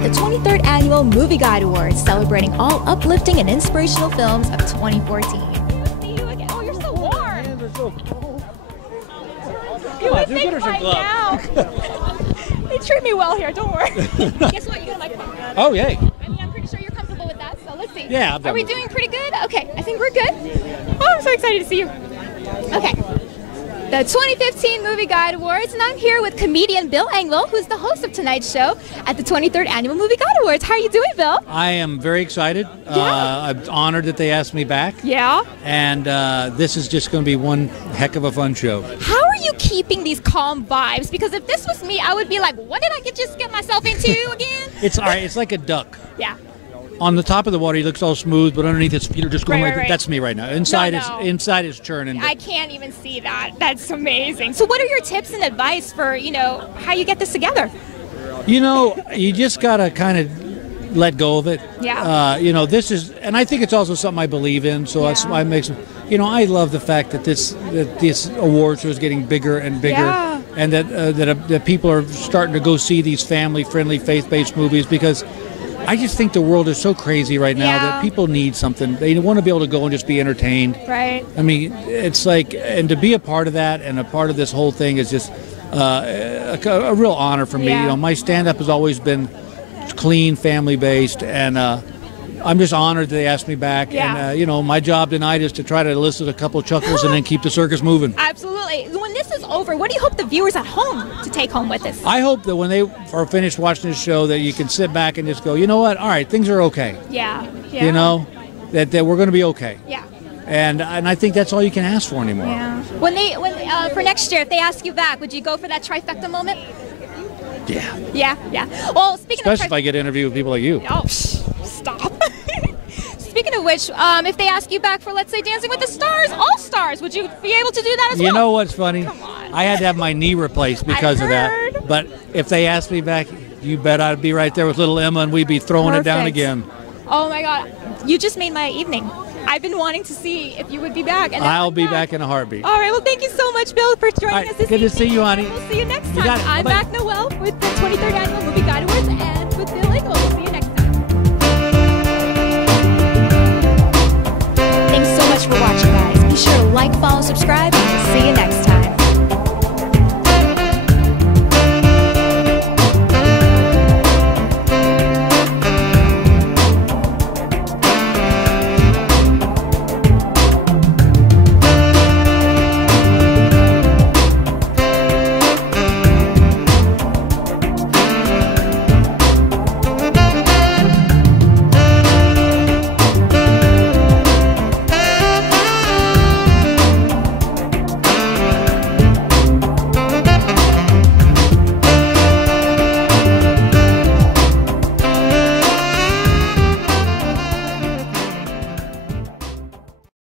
at the 23rd Annual Movie Guide Awards, celebrating all uplifting and inspirational films of 2014. Oh, you're so warm. Hands are so cold. You would Dude, think get her some by gloves. now. They treat me well here, don't worry. Guess what? You got a microphone. Oh, yay. I mean, I'm pretty sure you're comfortable with that, so let's see. Yeah, I've done Are we it. doing pretty good? Okay, I think we're good. Oh, I'm so excited to see you. Okay. The 2015 Movie Guide Awards, and I'm here with comedian Bill Engvall, who's the host of tonight's show at the 23rd Annual Movie Guide Awards. How are you doing, Bill? I am very excited. Yeah. I'm honored that they asked me back. Yeah. And this is just going to be one heck of a fun show. How are you keeping these calm vibes? Because if this was me, I would be like, what did I just get myself into again? It's all right. It's like a duck. Yeah. On the top of the water, he looks all smooth, but underneath his feet are just going Right. That's me right now. Inside, No. inside is churning. I can't even see that. That's amazing. So what are your tips and advice for, how you get this together? You just got to kind of let go of it. Yeah. This is, and I think it's also something I believe in. So that's why it makes, I love the fact that this award show is getting bigger and bigger, Yeah. and that people are starting to go see these family-friendly, faith-based movies, because I just think the world is so crazy right now that people need something. They want to be able to go and just be entertained. Right. I mean, it's like, and to be a part of that and a part of this whole thing is just a real honor for me. Yeah. My stand-up has always been clean, family-based, and I'm just honored that they asked me back. Yeah. And, my job tonight is to try to elicit a couple chuckles and then keep the circus moving. Absolutely. When this is over, what do you hope the viewers at home to take home with us? I hope that when they are finished watching this show that you can sit back and just go, you know what, all right, things are okay. Yeah. That we're going to be okay. Yeah. And I think that's all you can ask for anymore. Yeah. When for next year, if they ask you back, would you go for that trifecta moment? Yeah. Yeah. Well, speaking Especially if of I get interviewed with people like you. oh, stop. Speaking of which, if they ask you back for, let's say, Dancing with the Stars, All Stars, would you be able to do that as well? You know what's funny? Come on. I had to have my knee replaced because of heard. that. But if they asked me back, you bet I'd be right there with little Emma and we'd be throwing it down Perfect. again. Oh my God, you just made my evening. I've been wanting to see if you would be back. And I'll be back in a heartbeat. All right, well, thank you so much, Bill, for joining All right, us this good to evening. see you, honey. We'll see you next You time. got it. I'm Bye-bye. back, Noel, with the 23rd Annual Movie Guide Awards and with Bill Engvall. We'll see you next time. Thanks so much for watching, guys. Be sure to like, follow, subscribe,